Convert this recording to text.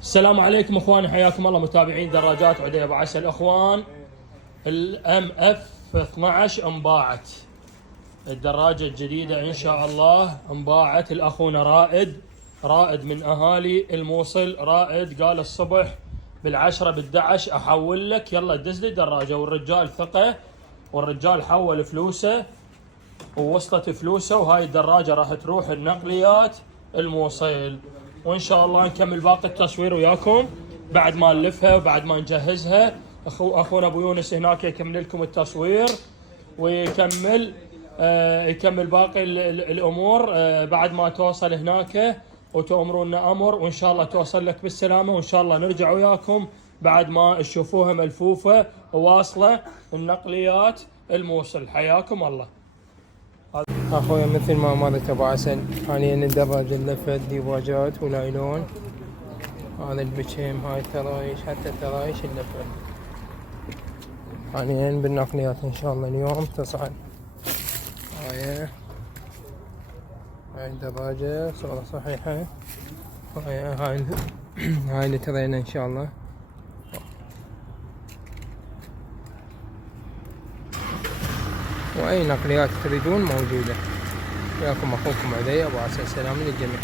السلام عليكم اخواني، حياكم الله متابعين دراجات عدي ابو عسل. اخوان، الام اف 12 انباعت، الدراجه الجديده ان شاء الله انباعت. الاخونا رائد من اهالي الموصل، رائد قال الصبح بالعشرة بالدعش احول لك، يلا دز لي دراجه. والرجال ثقه، والرجال حول فلوسه ووصلت فلوسه، وهاي الدراجه راح تروح النقليات الموصل. وان شاء الله نكمل باقي التصوير وياكم بعد ما نلفها وبعد ما نجهزها. اخونا ابو يونس هناك يكمل لكم التصوير ويكمل يكمل باقي الامور بعد ما توصل هناك وتأمرونا امر، وان شاء الله توصل لك بالسلامه، وان شاء الله نرجع وياكم بعد ما تشوفوها ملفوفه وواصله النقليات الموصل. حياكم الله. اخويا مثل ما مرت ابو عسل، حاليا الدراجة لفت ديباجات ولايلون. هذا البشم، هاي الترايش، حتى الترايش اللفت حاليا بالنقليات. ان شاء الله اليوم تصعد. هاي الدراجة صورة صحيحة. هاي اللي ترينا ان شاء الله. واي نقليات تريدون موجودة. وياكم اخوكم عدي ابو عسل، سلام للجميع.